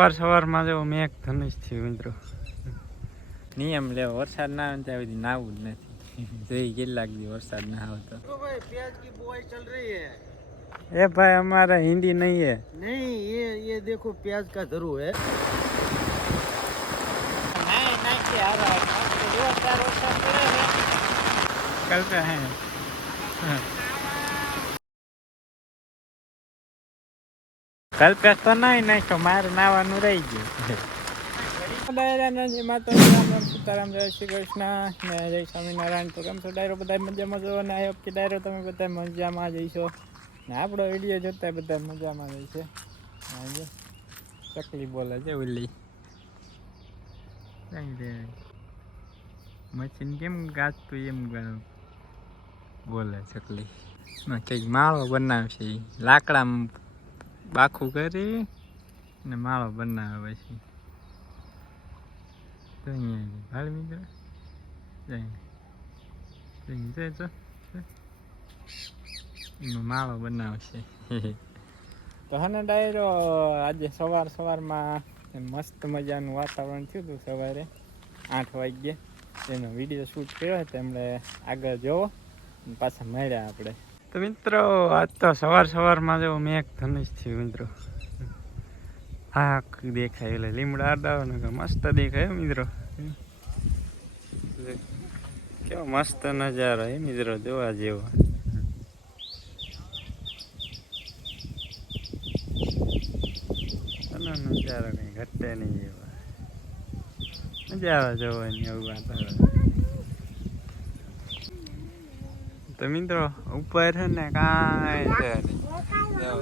સવાર સવારમાં જો મેઘ ધનુષ થયું મિત્રો. નિયમ લે વરસાદ ના આવે ત્યાં સુધી નાવું જ નથી. જોઈ કેટલાક દી વરસાદ ના આવે આવતો એ ભાઈ અમારા હિન્દી નહીં હે. નહીં એ એ દેખો પ્યાજ કા ધરુ હે. કલ્પે હે. કલ पे તો નહીં નાખ્યો મારે નાવાનું રહી ગયું. ડાયરાના તો રામ રામ સીતારામ જય શ્રી કૃષ્ણ ને જય સ્વામિનારાયણ. તો કેમ છો ડાયરો બધા મજામાં જો ને આયો કે ડાયરો તમે બધા મજામાં જઈશો ને આપણો વીડિયો જોતા બધા મજામાં જઈશે ચકલી બોલે છે રે મશીન કેમ ગાજતું એમ બોલે ચકલી. કંઈક માળો બનાવશે. લાકડામાં બાખું કરી ને માળો બનાવે પછી. તો અહીંયા ભાળ માળો બનાવશે. તો હને ડાયરો, આજે સવાર સવારમાં મસ્ત મજાનું વાતાવરણ થયું હતું સવારે આઠ વાગ્યે. એનો વીડિયો શૂટ કર્યો હતો, એમણે આગળ જોવો પાછા મળ્યા આપણે. તો મિત્રો, આજ તો સવાર સવારમાં જો મેઘ ધનુષ થયું મિત્રો. આખ દેખાય એટલે લીમડા અડાવો ને મસ્ત દેખાય મિત્રો. કેવો મસ્ત નજારો એ મિત્રો, જોવા જેવો. નજારો કઈ ઘટે નહીં મજા આવે જોવાની એવું વાતાવરણ. તો મિત્રો, ઉપર છે ને કાંઈ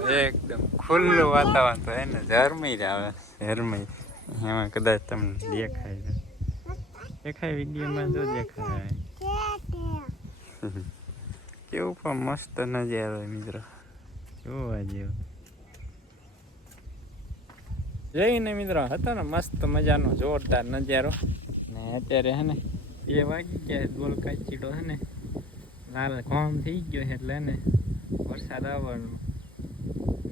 છે એકદમ ખુલ્લું વાતાવરણ તો એને ઝરમઈ જ આવે ઝરમઈ એમાં કદાચ તમને દેખાય છે. દેખાય વિડીયોમાં જો દેખાય. કેવું પણ મસ્ત નજારો મિત્રો. જોવા જેવું. જઈને મિત્રો, હતો ને મસ્ત મજાનો જોરદાર નજારો. ને અત્યારે હે ને એ વાગી ગયા ગોલ કાચીડો હે ને. લાલ કોમ થઈ ગયો છે એટલે ને વરસાદ આવવાનો.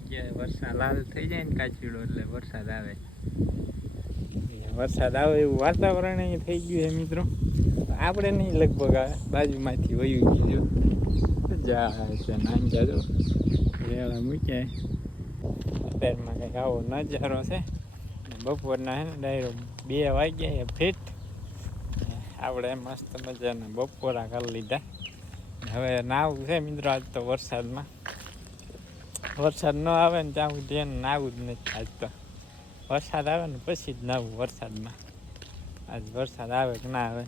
જે વરસાદ લાલ થઈ જાય ને કાચીડો એટલે વરસાદ આવે. વરસાદ આવે એવું વાતાવરણ અહીં થઈ ગયું છે મિત્રો. આપણે નહીં લગભગ બાજુમાંથી વયું ગયું જા છે નાંજા જો રેળા મૂક્યા. અત્યારમાં કંઈક આવો નજારો છે. બપોરના ડાયરો બે વાગ્યા એ ફિટ આપણે મસ્ત મજાના બપોરા કરી લીધા. હવે નાવું છે મિત્રો આજ તો વરસાદમાં. વરસાદ ન આવે ને ત્યાં સુધી એને નાવું જ નથી આજ તો વરસાદ આવે ને પછી જ નાવું વરસાદમાં. આજ વરસાદ આવે કે ના આવે?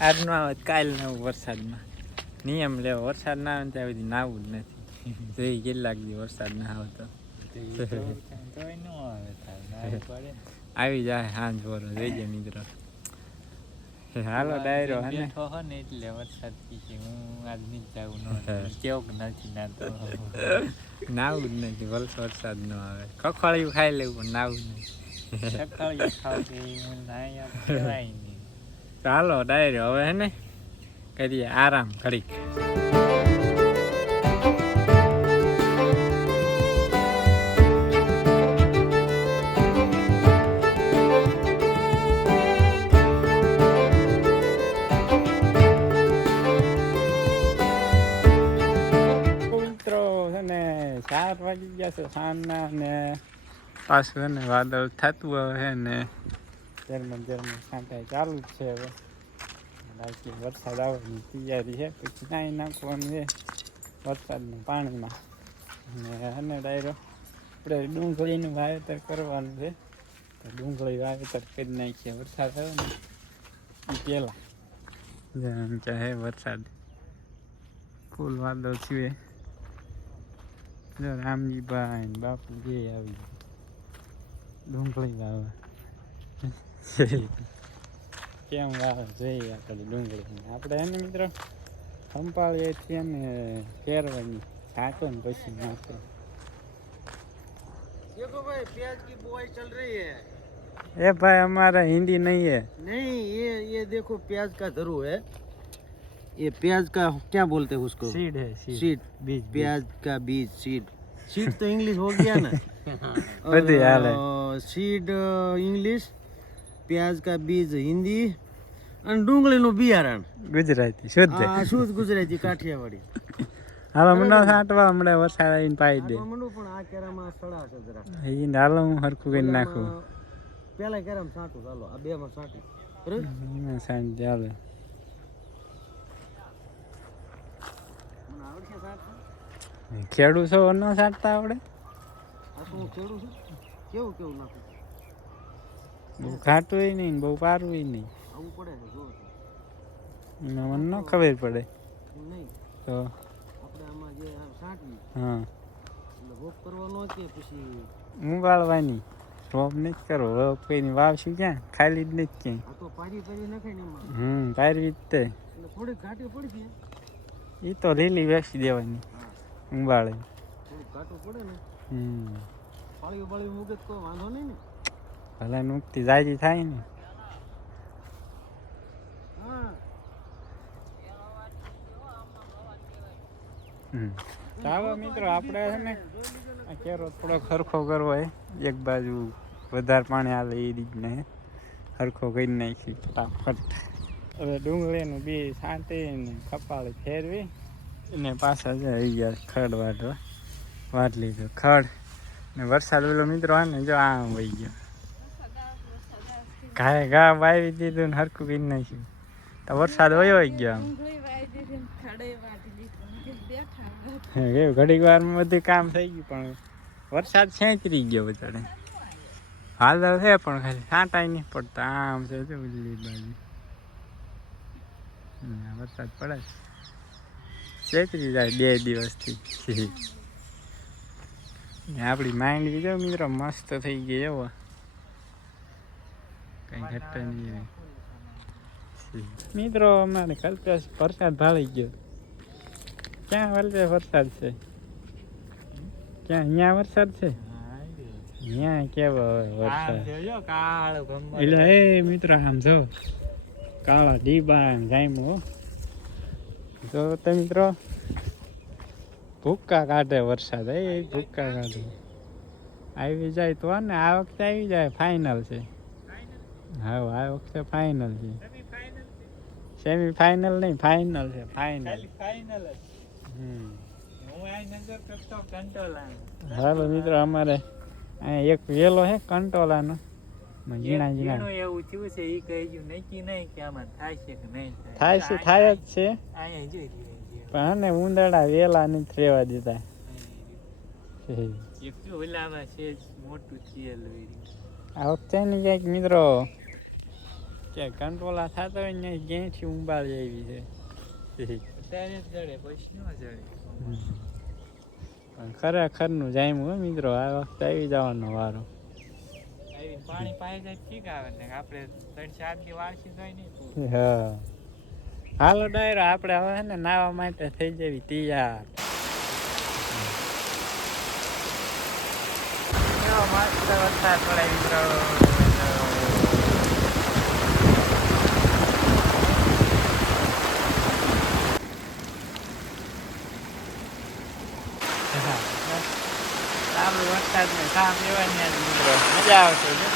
આજ ન આવે કાલ નાવું વરસાદમાં. નિયમ લેવો વરસાદ ના આવે ને ત્યાં સુધી નાવું જ નથી. જોઈ કેટલાક દી વરસાદ ના આવે તો આવી જાય હાંજ વરો જાય મિત્રો હાલો ડાયરો હે ને ને એટલે વરસાદ પીશે હું આજ નહીં જાઉં કેવક નથી નાતો. નાવું જ નથી વલસ વરસાદ ન આવે. ખખવાળિયું ખાઈ લેવું પણ નાવું નહીં સકાળે ખાવ કે હું નાય કહેવાય નહીં. ચાલો ડાયરો હવે હે ને કરીએ આરામ ઘડીક. ને ચાર વાગી ગયા છે સાંજના ને પાછું છે ને વાદળ થતું હવે છે ને. જર્મન જર્મન સાંટાઈ ચાલુ જ છે હવે. બાકી વરસાદ આવવાની તૈયારી છે પછી નાહી નાખવાનું છે વરસાદના પાણીમાં. અને અને ડાયરો આપણે ડુંગળીનું વાવેતર કરવાનું છે. તો ડુંગળી વાવેતર કરી નાખીએ વરસાદ આવે ને એ પહેલાં. જેમ ચાહે વરસાદ. ફૂલ વાદળ છીએ રામજીભાઈ ને બાપુ જે આવી ગયા. ડુંગળી વાવે કેમ વાવે જોઈએ આપણે ડુંગળી આપણે એને મિત્રો સંભાળીએ છીએ ને પહેરવાની કાંટો ને પછી નાખે देखो भाई प्याज की बुआई चल रही है એ ભાઈ અમારે હિન્દી નહીં હે नहीं ये ये देखो प्याज का धरू है ये प्याज का क्या बोलते हैं उसको सीड है सीड बीज प्याज का बीज सीड सीड तो इंग्लिश हो गया ना बधी हाल है। सीड इंग्लिश प्याज का बीज हिंदी અને ડુંગળીનું બિયારણ ગુજરાતી શુદ્ધ આ શુદ્ધ ગુજરાતી કાઠિયાવાડી હાલો મંડો સાંટવા હમણાં વરસાદ આવીને પાઈ દે આમાં મંડું પણ આ કેરામાં સડા છે જરા એ હાલો હું હરખું કરી નાખું પેલા કેરામાં સાંટું ચાલો આ બે માં સાંટી બરોબર હમ, સાંજે ખેડૂત છો ન સાટતા આવડે હું ખેડું છું. કેવું કેવું નાખું બહુ ઘાટું નહીં બહુ પારવું નહીં. આવું પડે જો મને ન ખબર પડે. નહીં. તો? આપણે આમાં જે સાંટવી હા. એટલે રોપ કરવાનો કે પછી ઉગાડવાની રોપ નહીં કરો રોપ કોઈની વાવશું ક્યાં? ખાલી જ નહીં ક્યાંય. તો નખાય ને હમ પારવી જ તે. એટલે થોડીક ઘાટી પડી એ તો લીલી વેસી દેવાની ઉંબાળે. ભલે નુકતી જાજી થાય ને. હા. ચાલો મિત્રો આપણે છે ને કેરો થોડો ખરખો કરવો એ એક બાજુ વધારે પાણી હાલે એ રીતને સરખો કરી નાખી ફટાફટ. હવે ડુંગળીનું બી છાંટી ને કપાળી ફેરવી અને પાછા જાય ગયા ખડ વાટવા વાટ લીધો. ખડ. ને વરસાદ ઓલો મિત્રો આને ને જો આમ વહી ગયો. ઘાય ઘા વાવી દીધું ને હરકું કરી નાખ્યું. તો વરસાદ વયો ગયો આમ. ઘડીક વારમાં બધું કામ થઈ ગયું પણ વરસાદ ખેંચરી ગયો બધાને. હાલ છે પણ ખાલી છાંટાય નહીં પડતા. આમ છે જો બાજુ. વરસાદ પડે છેતરી જાય બે દિવસથી. આપણી માઇન્ડ બીજો મિત્રો મસ્ત થઈ ગઈ એવો કઈ ઘટે નહીં મિત્રો અમારે કલ્પેશ વરસાદ ભાળી ગયો. ક્યાં વલ્પે વરસાદ છે? ક્યાં અહીંયા વરસાદ છે? અહીંયા કેવો વરસાદ? એટલે એ મિત્રો આમ જો. કાળા એમ જામ્યું હો. જો તો મિત્રો ભૂક્કા કાઢે વરસાદ એ ભૂક્કા કાઢે. આવી જાય તો ને આ વખતે આવી જાય ફાઇનલ છે. હા આ વખતે ફાઇનલ છે. સેમી ફાઇનલ નહીં ફાઇનલ છે ફાઇનલ ફાઇનલ હમ. હાલો મિત્રો અમારે એક વેલો છે કંટોલાનો ઝીણા ઝીણા એવું થયું છે એ કહી ગયું નક્કી નહીં કે આમાં થાય છે કે નહીં થાય. છે થાય જ છે. પણ આને ઉંદરડા વેલા છે જ મોટું આ વખતે ને ક્યાંક મિત્રો ક્યાંક કંટ્રોલા થતા હોય ને ક્યાંયથી ઉંબાળી આવી છે. અત્યારે જ જડે પછી જડે. પણ ખરેખરનું જામ્યું મિત્રો આ વખતે આવી જવાનો વારો. પાણી પાઈ જાય ઠીક આવે ને આપણે ત્રણ ચાર દી વાળશી તો નહીં હા. હાલો ડાયરો આપણે હવે ને નાવા માટે થઈ જવી તૈયાર. મસ્ત વરસાદ પડે મિત્રો. વરસાદ ને કામ લેવાની મજા આવશે જો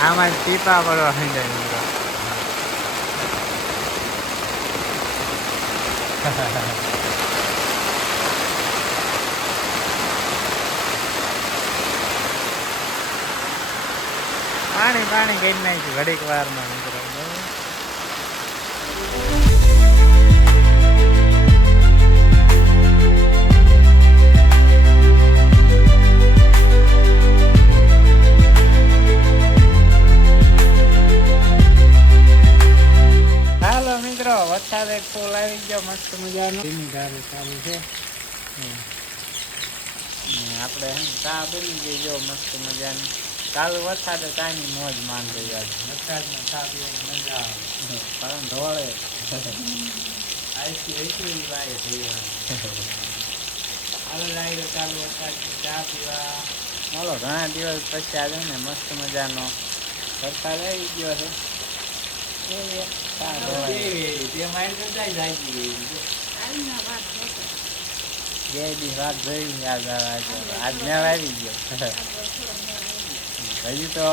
આમાં ટીપા પડવા માંડ્યા મિત્રો પાણી પાણી ગઈ નાખ્યું ઘડીક વારમાં મિત્રો મિત્રો વરસાદ એક ફૂલ આવી ગયો મસ્ત મજાનો. ધીમી ચાલુ છે. આપણે ચા બની ગઈ જો મસ્ત મજાની. ચાલુ વરસાદે ચાની મોજ માન રહી આજે. વરસાદમાં ચા પીવાની મજા આવે. પણ ઢોળે આઈસી આઈસી વાય થઈ હાલો લાગ્યો ચાલુ વરસાદ ચા પીવા. બોલો ઘણા દિવસ પછી આજે ને મસ્ત મજાનો વરસાદ આવી ગયો છે. હજી તો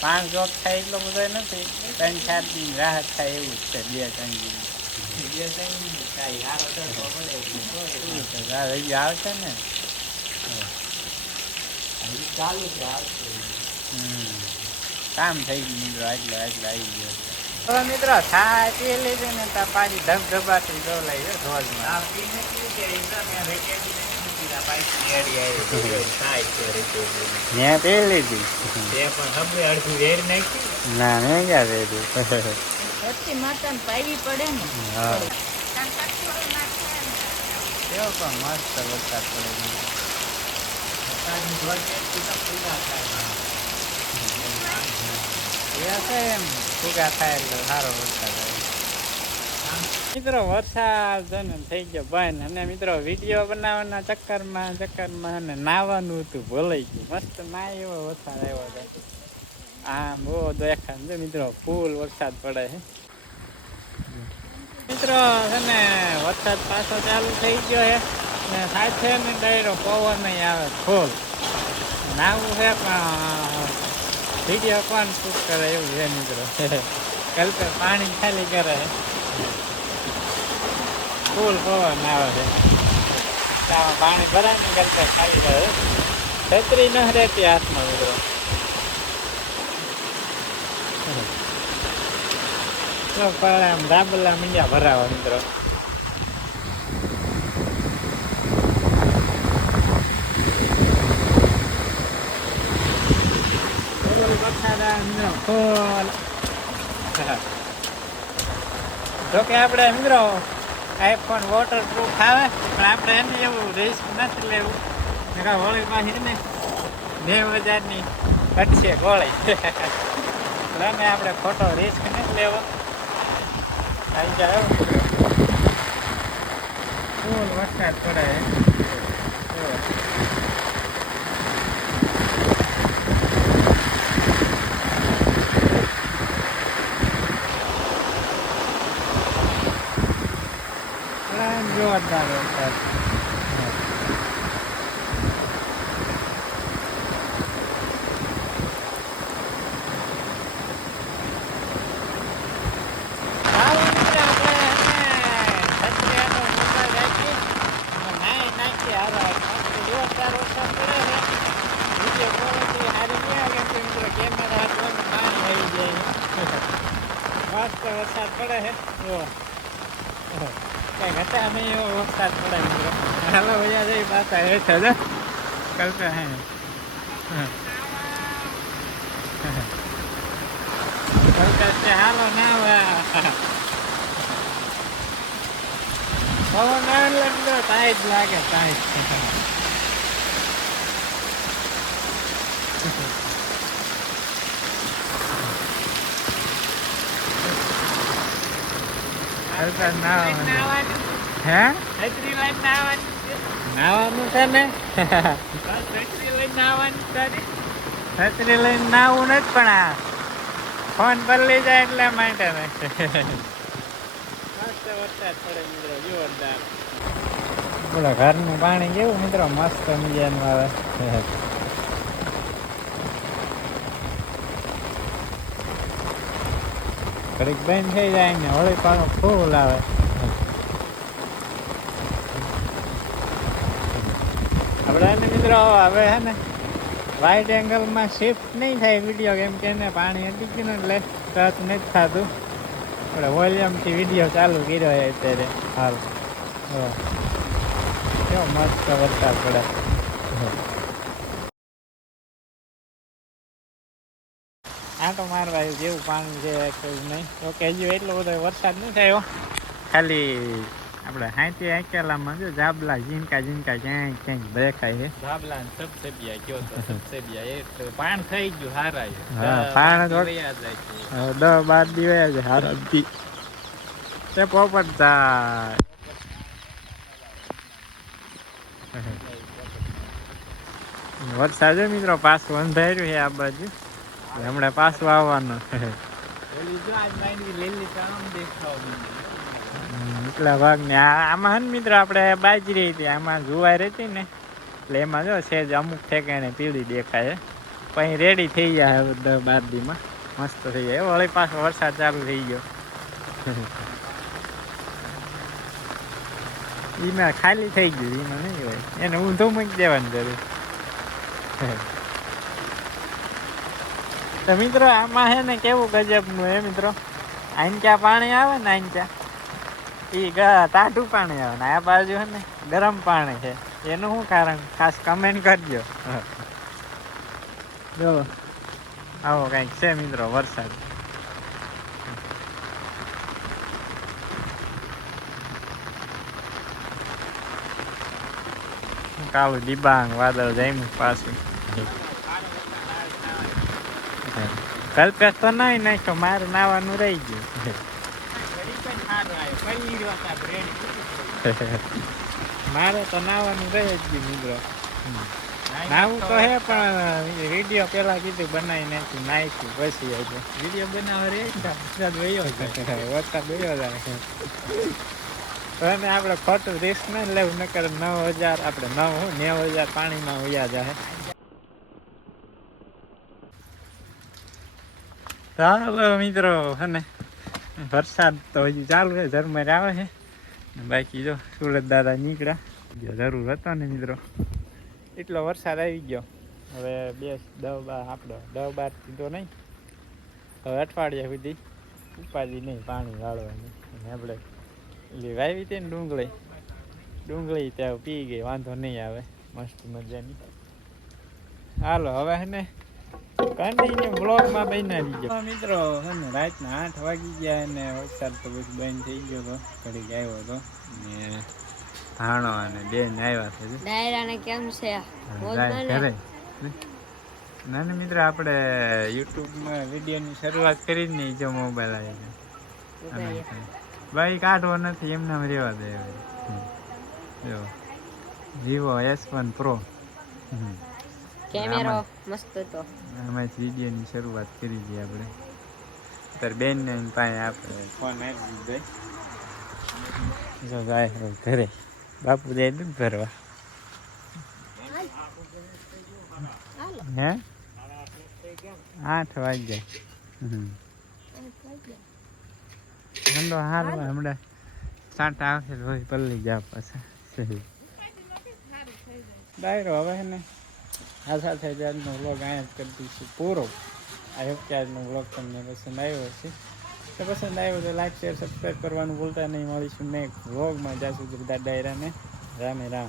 પાંચ જોત થાય એટલો બધો નથી ત્રણ ચાર દિન રાહત થાય એવું જ છે બે ત્રણ દિન આવશે ને ચાલુ છે, આવશે. કામ થઈ ગયું મિત્રો આટલો આટલો આવી ગયો. હવે મિત્રો થાય તે લીધું ને ત્યાં પાછી ધબધબાટી ડોલાઈ છે ધોધમાં લીધી. તે પણ હમણાં અડધું વેર નાખ્યું. ના મેં ક્યાં લીધું? વચ્ચે માતાને પાવી પડે ને. હા. કેવો પણ મસ્ત વરસાદ પડે. છે. એમ ભૂગા થાય સારો વરસાદ આવે. મિત્રો, વરસાદ ને થઈ ગયો બંધ. અને મિત્રો, વીડિયો બનાવવાના ચક્કરમાં ચક્કરમાં અને નાવાનું હતું, ભૂલાઈ ગયું. મસ્ત ના એવો વરસાદ આવ્યો હતો. આ બહુ દેખાય છે મિત્રો, ફૂલ વરસાદ પડે છે. મિત્રો, છે ને, વરસાદ પાછો ચાલુ થઈ ગયો છે. ને સાથે ને ડાયરો પવન આવે, ફૂલ. નાવું છે પણ વીડિયો કોણ શૂટ કરે એવું છે, મિત્રો? કલ્પે પાણી ખાલી કરે. ફૂલ પવન આવે છે. પાણી ભરાય ને કલ્પે ખાલી કરે છત્રી ન રહેતી હાથમાં, મિત્રો. તો આમ ડાબલા મીંડા ભરાવા, મિત્રો. બોલો વરસાદ આવે મિત્રો ફૂલ જો આપણે મિત્રો આઈફોન વોટર પ્રૂફ આવે, પણ આપણે એને એવું રિસ્ક નથી લેવું. હોળી પાછી ને નેવ હજારની ઘટશે ગોળી. એટલે આપણે ખોટો રિસ્ક નથી લેવો. આવી જાય ફૂલ વરસાદ પડે જો. આમ જોરદાર વરસાદ ચાલો મિત્રો આપણે હે ને છત્રીયાનો મોબાઈલ રાખી અને નાહી નાખી હારો મસ્ત જોરદાર વરસાદ પડે છે વીડિયો ક્વોલિટી સારી નહીં આવે કેમ કે મિત્રો કેમેરા હાથમાં પાણી આવી જાય મસ્ત વરસાદ પડે છે જો કઈ એવો વરસાદ પડે મિત્રો હાલો ભૈયા જઈ પાછા હેઠ જ કલ્પે હે. કલ્પે હાલો, ના પવન આવે એટલે મિત્રો જ લાગે ટાઈટ કલ્પે ના આવે. નાહવાનું. હે છત્રી લઈને છે. નાવાનું છે ને છત્રી લઈને નાહવાનું તારે. છત્રી લઈને નાવું નથી પણ આ ફોન બદલી જાય એટલે માટે મસ્ત વરસાદ પડે મિત્રો જોરદાર બોલો ઘરનું પાણી કેવું મિત્રો મસ્ત મજાનું આવે ઘડીક બંધ થઈ જાય ને હોળી પાછો ફૂલ આવે. આપણે મિત્રો, હવે હે ને વાઇટ એંગલમાં શિફ્ટ નહીં થાય વીડિયો કેમ કે એને પાણી અટકી ગયું એટલે ટચ નથી થતું. આપણે વોલ્યુમથી વીડિયો ચાલુ કર્યો છે અત્યારે. હાલ. કેવો મસ્ત વરસાદ પડે. આંટો મારવા જેવું પાણી છે કેવું નહીં. હજુ એટલો બધો વરસાદ નથી થયો ખાલી આપણે હાંચી આંકેલામાં જો જાબલા ઝીંકા ઝીંકા ક્યાંય ક્યાંય દેખાય છે. ધાબલા ને સબસેબિયા કયો તો સબસેબિયા એ તો પાન થઈ ગયું હારા. હા, છે. હવે દસ બાર દિવસ હારા તે પોપટ થાય વરસાદ મિત્રો પાછું અંધાર્યું છે આ બાજુ. હમણાં પાછું આવવાનું. એટલા ભાગ ને આમાં મિત્ર, આપણે બાજરી હતી, આમાં જુવાર હતી ને. એટલે એમાં જો સેજ અમુક ઠેકાણે પીળી દેખાય. પછી રેડી થઈ ગયા બધા દસ મસ્ત થઈ ગયા. વળી પાછો વરસાદ ચાલુ થઈ ગયો. એમાં ખાલી થઈ ગયું એમાં નહીં હોય. એને ઊંધું મૂકી દેવાનું જરૂર. તો મિત્રો, આમાં છે ને કેવું ગજબનું હે મિત્રો? આંચા પાણી આવે ને આંચા એ તાટું પાણી આવે ને આ બાજુ છે ને ગરમ પાણી છે એનું શું કારણ? ખાસ કમેન્ટ કરજો. જો, આવો કંઈક છે મિત્રો, વરસાદ. કાળું ડિબાંગ વાદળ જાય પાછું. કલ્પેશ તો નહીં નાખ્યો મારે નાવાનું રહી ગયું. મારે તો નાવાનું રહી જ ગયું મિત્રો. નાવું તો હે પણ વીડિયો પેલા કીધું બનાવી નાખ્યું નાખ્યું પછી આજે વીડિયો બનાવવા રે વરસાદ વયો વરસાદ ગયો જાય. અને આપણે ખોટું રિસ્ક નહીં લેવું નકર નવ હજાર આપણે નવ નેવ હજાર પાણીમાં વયા જાય. ચાલો મિત્રો, અને વરસાદ તો હજી ચાલુ છે, ઝરમર આવે છે. બાકી જો સુરત દાદા નીકળ્યા. જરૂર હતો ને મિત્રો. એટલો વરસાદ આવી ગયો. હવે બે દવ બાર, આપણો દવ બાર તો નહીં. હવે અઠવાડિયા સુધી ઉપાધિ નહીં, પાણી વાળવાની. આપણે એટલે વાવી હતી ને ડુંગળી. ડુંગળી ત્યાં પી ગઈ, વાંધો નહીં આવે. મસ્ત મજાની. હાલો, હવે ને કન્ટિન્યુ બ્લોગમાં બનાવી ગયો મિત્રો હે ને રાતના આઠ વાગી ગયા અને વરસાદ તો પછી બંધ થઈ ગયો તો ઘડીક આવ્યો હતો. ને ભાણો અને બેન આવ્યા છે. ડાયરાને કેમ છે? ઘરે. ના ના મિત્રો આપણે યુટ્યુબમાં વિડીયોની શરૂઆત કરી જ નહીં જો મોબાઈલ આવી ભાઈ કાઢવો નથી એમને રહેવા દે જો. વિવો એસ વન પ્રો કેમેરો મસ્ત હતો. આમાંથી વિડીયોની શરૂઆત કરી હતી આપણે. તાર બેન ને પાસે આપણે ફોન જો જાય ઘરે. બાપુ જાય દૂધ ભરવા હે? આઠ વાગ્યા. ઠંડો હારો હમણાં સાંટા આવશે તો પલ્લી જા પાછા. ડાયરો હવે ને? આ સાથે જ આજનો વ્લોગ અહીંયા જ કરી દઈશું પૂરો. આઈ હોપ કે આજનો વ્લોગ તમને પસંદ આવ્યો હશે. તો પસંદ આવ્યો તો લાઈક શેર સબસ્ક્રાઈબ કરવાનું ભૂલતા નહીં. મળીશું નેક્સ્ટ વ્લોગમાં જ્યાં સુધી બધા ડાયરાને રામે રામ.